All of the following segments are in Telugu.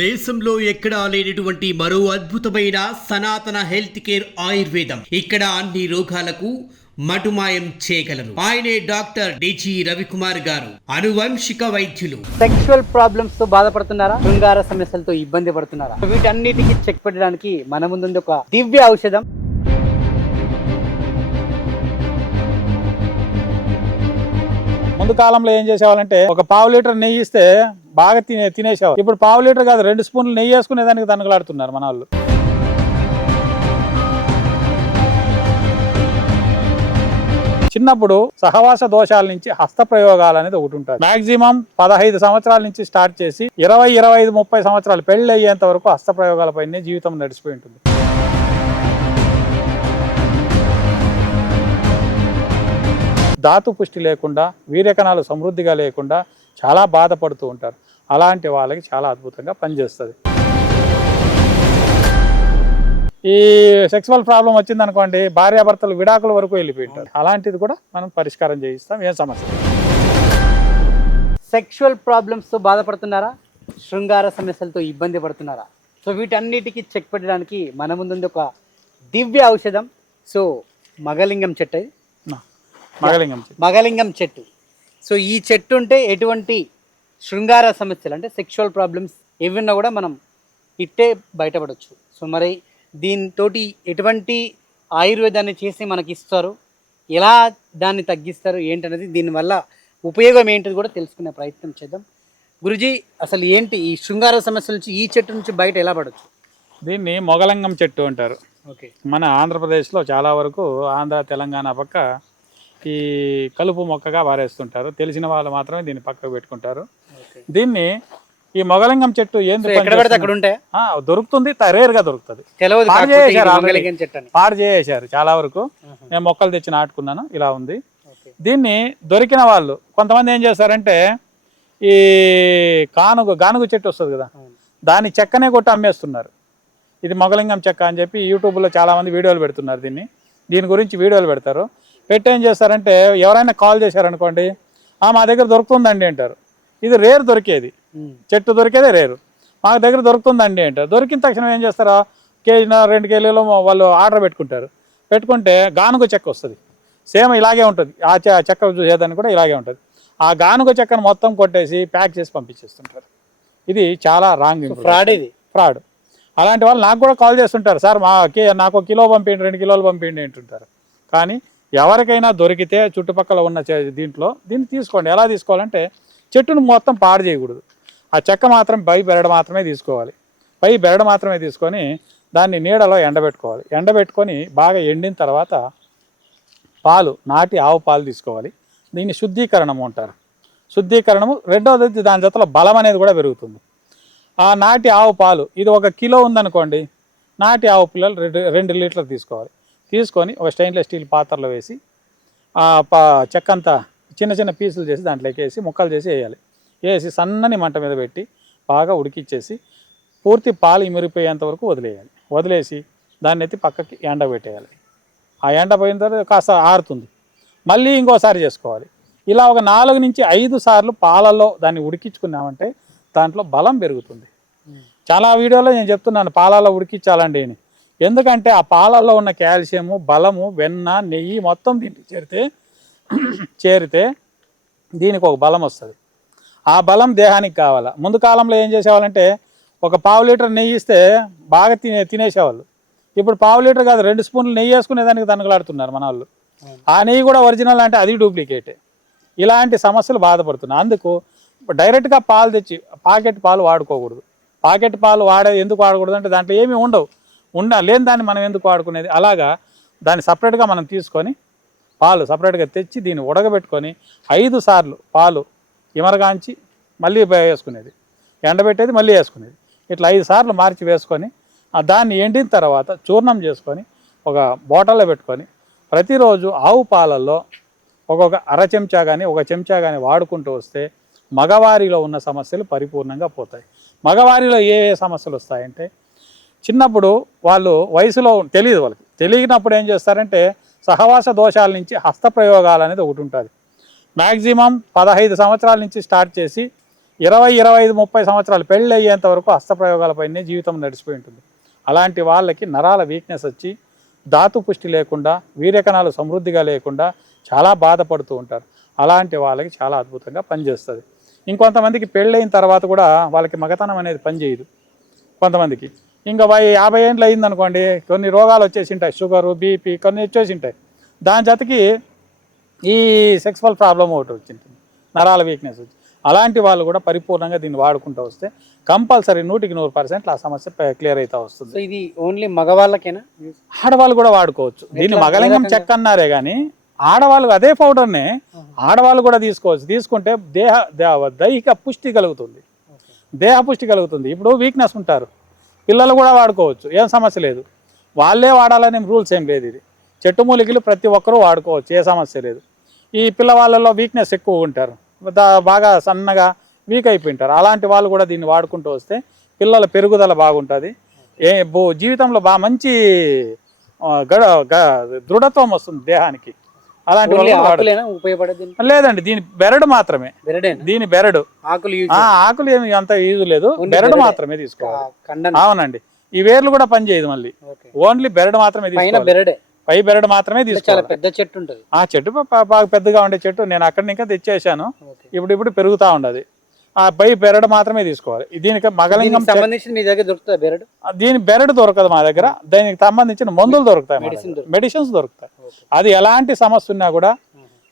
దేశంలో ఎక్కడా లేనటువంటి మరో అద్భుతమైన సనాతన హెల్త్ కేర్ ఆయుర్వేదం. ఇక్కడ అన్ని రోగాలకు మటుమాయం చేయగలరు. ఆయనే డాక్టర్ డిజి రవికుమార్ గారు. అనువంశిక వైద్యులు. సెక్షువల్ ప్రాబ్లమ్స్తో బాధపడుతున్నారా? శృంగార సమస్యలతో ఇబ్బంది పడుతున్నారా? వీటన్నిటికీ చెక్ పెట్టడానికి మన ముందుంది ఒక దివ్య ఔషధం. ముందు కాలంలో ఏం చేసేవాళ్ళంటే ఒక పావు లీటర్ నెయ్యి ఇస్తే బాగా తినే తినేసేవారు. ఇప్పుడు పావు లీటర్ కాదు రెండు స్పూన్లు నెయ్యి వేసుకునే దానికి తనకలాడుతున్నారు మన వాళ్ళు. చిన్నప్పుడు సహవాస దోషాల నుంచి హస్త ప్రయోగాలు అనేది ఒకటి ఉంటుంది. మాక్సిమం పదహైదు సంవత్సరాల నుంచి స్టార్ట్ చేసి ఇరవై ఇరవై ఐదు ముప్పై సంవత్సరాలు పెళ్ళి అయ్యేంత వరకు హస్త ప్రయోగాలపైనే జీవితం నడిచిపోయి ఉంటుంది ధాతు పుష్టి లేకుండా వీర్యకణాలు సమృద్ధిగా లేకుండా చాలా బాధపడుతూ ఉంటారు. అలాంటి వాళ్ళకి చాలా అద్భుతంగా పనిచేస్తుంది. ఈ సెక్సువల్ ప్రాబ్లం వచ్చింది అనుకోండి భార్యాభర్తలు విడాకుల వరకు వెళ్ళిపోయి ఉంటారు అలాంటిది కూడా మనం పరిష్కారం చేయిస్తాం ఏం సమస్య. సెక్షువల్ ప్రాబ్లమ్స్తో బాధపడుతున్నారా? శృంగార సమస్యలతో ఇబ్బంది పడుతున్నారా? సో వీటన్నిటికీ చెక్ పెట్టడానికి మన ముందుంది ఒక దివ్య ఔషధం. సో మగలింగం చెట్టు మగలింగం. మగలింగం చెట్టు. సో ఈ చెట్టు ఉంటే ఎటువంటి శృంగార సమస్యలు అంటే సెక్షువల్ ప్రాబ్లమ్స్ ఏవన్నా కూడా మనం ఇట్టే బయటపడవచ్చు సో మరి దీంతోటి ఎటువంటి ఆయుర్వేదాన్ని చేసి మనకి ఇస్తారు ఎలా దాన్ని తగ్గిస్తారు? ఏంటనేది దీనివల్ల ఉపయోగం ఏంటిది కూడా తెలుసుకునే ప్రయత్నం చేద్దాం. గురుజీ అసలు ఏంటి ఈ శృంగార సమస్యల నుంచి ఈ చెట్టు నుంచి బయట ఎలా పడవచ్చు దీన్ని మొగలింగం చెట్టు అంటారు. ఓకే. మన ఆంధ్రప్రదేశ్లో చాలా వరకు ఆంధ్ర తెలంగాణ పక్క ఈ కలుపు మొక్కగా వారేస్తుంటారు. తెలిసిన వాళ్ళు మాత్రమే దీన్ని పక్కకు పెట్టుకుంటారు. దీన్ని ఈ మొగలింగం చెట్టు ఏంది దొరుకుతుంది త- రేరుగా దొరుకుతుంది. పాడు చేసేశారు చాలా వరకు. నేను మొక్కలు తెచ్చి నాటుకున్నాను ఇలా ఉంది. దీన్ని దొరికిన వాళ్ళు కొంతమంది ఏం చేస్తారంటే ఈ కానుగ గానుగ చెట్టు వస్తుంది కదా. దాన్ని చెక్కనే కొట్టి అమ్మేస్తున్నారు. ఇది మొగలింగం చెక్క అని చెప్పి యూట్యూబ్లో చాలామంది వీడియోలు పెడుతున్నారు దీన్ని. దీని గురించి వీడియోలు పెడతారు. పెట్టి ఏం చేస్తారంటే ఎవరైనా కాల్ చేశారనుకోండి "ఆ, మా దగ్గర దొరుకుతుందండి అంటారు. ఇది రేరు దొరికేది. చెట్టు దొరికేదే రేరు. మా దగ్గర దొరుకుతుందండి అంటారు దొరికిన తక్షణం ఏం చేస్తారా? కేజీ రెండు కేజీలు వాళ్ళు ఆర్డర్ పెట్టుకుంటారు. పెట్టుకుంటే గానుగ చెక్క వస్తుంది. సేమ్ ఇలాగే ఉంటుంది. ఆ చెక్క చూసేదానికి కూడా ఇలాగే ఉంటుంది. ఆ గానుగ చెక్కను మొత్తం కొట్టేసి ప్యాక్ చేసి పంపించేస్తుంటారు. ఇది చాలా రాంగ్ ఫ్రాడ్ ఇది? ఫ్రాడ్ అలాంటి వాళ్ళు నాకు కూడా కాల్ చేస్తుంటారు. సార్ మా కి నాకు ఒక కిలో పంపిండి రెండు కిలోలు పంపిండి అంటుంటారు. కానీ ఎవరికైనా దొరికితే చుట్టుపక్కల ఉన్న దీంట్లో దీన్ని తీసుకోండి. ఎలా తీసుకోవాలంటే చెట్టును మొత్తం పాడు చేయకూడదు. ఆ చెక్క మాత్రం పై బెరడు మాత్రమే తీసుకోవాలి. పై బెరడు మాత్రమే తీసుకొని దాన్ని నీడలో ఎండబెట్టుకోవాలి. ఎండబెట్టుకొని బాగా ఎండిన తర్వాత పాలు నాటి ఆవు పాలు తీసుకోవాలి. దీన్ని శుద్ధీకరణము అంటారు. శుద్ధీకరణము రెండవది దాని జతలో బలం అనేది కూడా పెరుగుతుంది. ఆ నాటి ఆవు పాలు ఇది ఒక కిలో ఉందనుకోండి నాటి ఆవు పిల్లలు రెండు రెండు లీటర్లు తీసుకోవాలి. తీసుకొని ఒక స్టెయిన్లెస్ స్టీల్ పాత్రలో వేసి ఆ పా చెక్కంతా చిన్న చిన్న పీసులు చేసి దాంట్లోకి వేసి ముక్కలు చేసి వేయాలి. వేసి సన్నని మంట మీద పెట్టి బాగా ఉడికిచ్చేసి పూర్తి పాలు ఇమిరిపోయేంత వరకు వదిలేయాలి. వదిలేసి దాన్ని ఎత్తి పక్కకి ఎండబెట్టేయాలి ఆ ఎండ పోయిన తర్వాత కాస్త ఆరుతుంది. మళ్ళీ ఇంకోసారి చేసుకోవాలి. ఇలా ఒక నాలుగు నుంచి ఐదు సార్లు పాలలో దాన్ని ఉడికించుకున్నామంటే దాంట్లో బలం పెరుగుతుంది. చాలా వీడియోలో నేను చెప్తున్నాను పాలలో ఉడికించాలండి అని. ఎందుకంటే ఆ పాలలో ఉన్న కాల్షియము బలము వెన్న నెయ్యి మొత్తం దీంట్లో చేరితే చేరితే దీనికి ఒక బలం వస్తుంది. ఆ బలం దేహానికి కావాలా? ముందు కాలంలో ఏం చేసేవాళ్ళంటే ఒక పావు లీటర్ నెయ్యి ఇస్తే బాగా తినే తినేసేవాళ్ళు. ఇప్పుడు పావు లీటర్ కాదు రెండు స్పూన్లు నెయ్యి వేసుకునే దానికి తనకలాడుతున్నారు మన వాళ్ళు ఆ నెయ్యి కూడా ఒరిజినల్ అంటే అది డూప్లికేటే. ఇలాంటి సమస్యలు బాధపడుతున్నాయి అందుకు డైరెక్ట్గా పాలు తెచ్చి పాకెట్ పాలు వాడుకోకూడదు. పాకెట్ పాలు వాడే ఎందుకు వాడకూడదు అంటే దాంట్లో ఏమీ ఉండవు. ఉండ లేని దాన్ని మనం ఎందుకు వాడుకునేది? అలాగా దాన్ని సపరేట్గా మనం తీసుకొని పాలు సపరేట్గా తెచ్చి దీన్ని ఉడకబెట్టుకొని ఐదు సార్లు పాలు ఇమరగాంచి మళ్ళీ వేసుకునేది ఎండబెట్టేది మళ్ళీ వేసుకునేది. ఇట్లా ఐదు సార్లు మార్చి వేసుకొని దాన్ని ఎండిన తర్వాత చూర్ణం చేసుకొని ఒక బాటిల్లో పెట్టుకొని ప్రతిరోజు ఆవు పాలల్లో ఒక్కొక్క అర చెంచా కానీ ఒక చెంచా కానీ వాడుకుంటూ వస్తే మగవారిలో ఉన్న సమస్యలు పరిపూర్ణంగా పోతాయి. మగవారిలో ఏ ఏ సమస్యలు వస్తాయంటే చిన్నప్పుడు వాళ్ళు వయసులో తెలియదు వాళ్ళకి. తెలియనప్పుడు ఏం చేస్తారంటే సహవాస దోషాల నుంచి హస్త ప్రయోగాలు అనేది ఒకటి ఉంటుంది. మ్యాక్సిమం పదహైదు సంవత్సరాల నుంచి స్టార్ట్ చేసి ఇరవై ఇరవై ఐదు ముప్పై సంవత్సరాలు పెళ్ళి అయ్యేంత వరకు హస్తప్రయోగాలపైనే జీవితం నడిచిపోయి ఉంటుంది. అలాంటి వాళ్ళకి నరాల వీక్నెస్ వచ్చి ధాతు పుష్టి లేకుండా వీర్యకణాలు సమృద్ధిగా లేకుండా చాలా బాధపడుతూ ఉంటారు. అలాంటి వాళ్ళకి చాలా అద్భుతంగా పనిచేస్తుంది. ఇంకొంతమందికి పెళ్ళైన తర్వాత కూడా వాళ్ళకి మగతనం అనేది పనిచేయదు. కొంతమందికి ఇంకా వై యాభై ఏండ్లు అయింది అనుకోండి కొన్ని రోగాలు వచ్చేసి ఉంటాయి షుగరు బీపీ కొన్ని వచ్చేసి ఉంటాయి దాని జతకి ఈ సెక్సువల్ ప్రాబ్లం ఒకటి వచ్చింది. నరాల వీక్నెస్ వచ్చి. అలాంటి వాళ్ళు కూడా పరిపూర్ణంగా దీన్ని వాడుకుంటూ వస్తే కంపల్సరీ నూటికి నూరు పర్సెంట్ ఆ సమస్య క్లియర్ అవుతా వస్తుంది. ఇది ఓన్లీ మగవాళ్ళకేనా? ఆడవాళ్ళు కూడా వాడుకోవచ్చు. దీన్ని? మగలింగం? చెక్క అన్నారే కానీ ఆడవాళ్ళు అదే పౌడర్ని ఆడవాళ్ళు కూడా తీసుకోవచ్చు. తీసుకుంటే దేహ దైహిక పుష్టి కలుగుతుంది. దేహ పుష్టి కలుగుతుంది. ఇప్పుడు వీక్నెస్ ఉంటారు. పిల్లలు కూడా వాడుకోవచ్చు. ఏం సమస్య లేదు. వాళ్ళే వాడాలనే రూల్స్ ఏం లేదు ఇది. చెట్టు మూలికలు ప్రతి ఒక్కరూ వాడుకోవచ్చు. ఏ సమస్య లేదు. ఈ పిల్లవాళ్ళలో వీక్నెస్ ఎక్కువ ఉంటారు. దా- బాగా సన్నగా వీక్ అయిపోయింటారు. అలాంటి వాళ్ళు కూడా దీన్ని వాడుకుంటూ వస్తే పిల్లల పెరుగుదల బాగుంటుంది. ఏ బో జీవితంలో బాగా మంచి గడ గ- దృఢత్వం వస్తుంది దేహానికి. అలాంటి? లేదండి దీని బెరడు మాత్రమే. దీని బెరడు. ఆకులు ఆకులు ఏమి అంత యూజ్ లేదు. బెరడు. మాత్రమే తీసుకోవాలి. అవునండి. ఈ వేర్లు కూడా పనిచేయదు మళ్ళీ. ఓకే. ఓన్లీ బెరడు మాత్రమే పైన తీసుకోవాలి. బెరడే. పై బెరడు మాత్రమే తీసుకోవాలి. పెద్ద చెట్టు ఉంటది. ఆ చెట్టు బాగా పెద్దగా ఉండే చెట్టు నేను అక్కడి ఇంకా తెచ్చేసాను. ఇప్పుడు ఇప్పుడు పెరుగుతా ఉండదు. ఆ పై బెరడు మాత్రమే తీసుకోవాలి. దీనికి మగలింగం దీనికి సంబంధించి మీ దగ్గర దొరుకుతుంది బెరడు? దీని బెరడు దొరకదు మా దగ్గర. దానికి సంబంధించిన మందులు దొరుకుతాయి. మెడిసిన్స్ దొరుకుతాయి. అది ఎలాంటి సమస్య ఉన్నా కూడా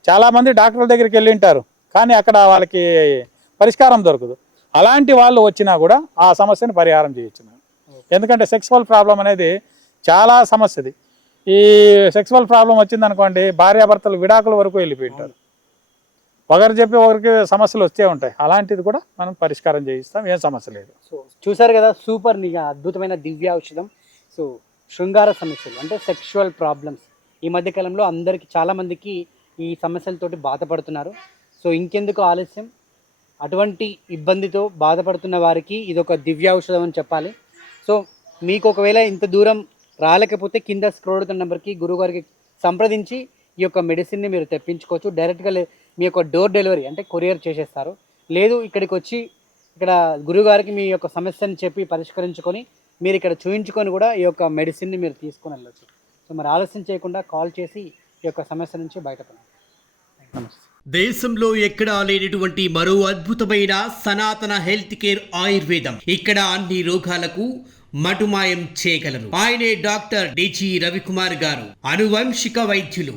చాలా మంది డాక్టర్ల దగ్గరికి వెళ్ళి ఉంటారు. కానీ అక్కడ వాళ్ళకి పరిష్కారం దొరకదు. అలాంటి వాళ్ళు వచ్చినా కూడా ఆ సమస్యను పరిహారం చేయొచ్చు. ఎందుకంటే సెక్సువల్ ప్రాబ్లం అనేది చాలా సమస్యది. ఈ సెక్సువల్ ప్రాబ్లం వచ్చిందనుకోండి భార్యాభర్తలు విడాకుల వరకు వెళ్ళిపోయింటారు ఒకరు చెప్పి ఒకరికి సమస్యలు వస్తే ఉంటాయి. అలాంటిది కూడా మనం పరిష్కారం చేయిస్తాం. ఏం సమస్య లేదు. సో చూసారు కదా సూపర్ నిగా అద్భుతమైన దివ్య ఔషధం. సో శృంగార సమస్యలు అంటే సెక్షువల్ ప్రాబ్లమ్స్ ఈ మధ్య కాలంలో అందరికి చాలామందికి ఈ సమస్యలతోటి బాధపడుతున్నారు. సో ఇంకెందుకు ఆలస్యం? అటువంటి ఇబ్బందితో బాధపడుతున్న వారికి ఇది ఒక దివ్య ఔషధం అని చెప్పాలి. సో మీకు ఒకవేళ ఇంత దూరం రాలేకపోతే కింద స్క్రోల్ నెంబర్కి గురువుగారికి సంప్రదించి ఈ యొక్క మెడిసిన్ని మీరు తెప్పించుకోవచ్చు. డైరెక్ట్గా మీ యొక్క డోర్ డెలివరీ అంటే కొరియర్ చేసేస్తారు. లేదు ఇక్కడికి వచ్చి ఇక్కడ గురుగారికి మీ యొక్క సమస్యని చెప్పి పరిష్కరించుకొని మీరు ఇక్కడ చూయించుకొని కూడా ఈ యొక్క మెడిసిన్ని మీరు తీసుకొని వెళ్ళచ్చు. సో మరి ఆలస్యం చేయకుండా కాల్ చేసి ఈ యొక్క సమస్య నుంచి బయటపడండి. నమస్తే దేశంలో ఎక్కడా లేనటువంటి మరో అద్భుతమైన సనాతన హెల్త్ కేర్ ఆయుర్వేదం. ఇక్కడ అన్ని రోగాలకు మటుమాయం చేయగలరు. ఆయనే డాక్టర్ డిజి రవికుమార్ గారు. అనువంశిక వైద్యులు.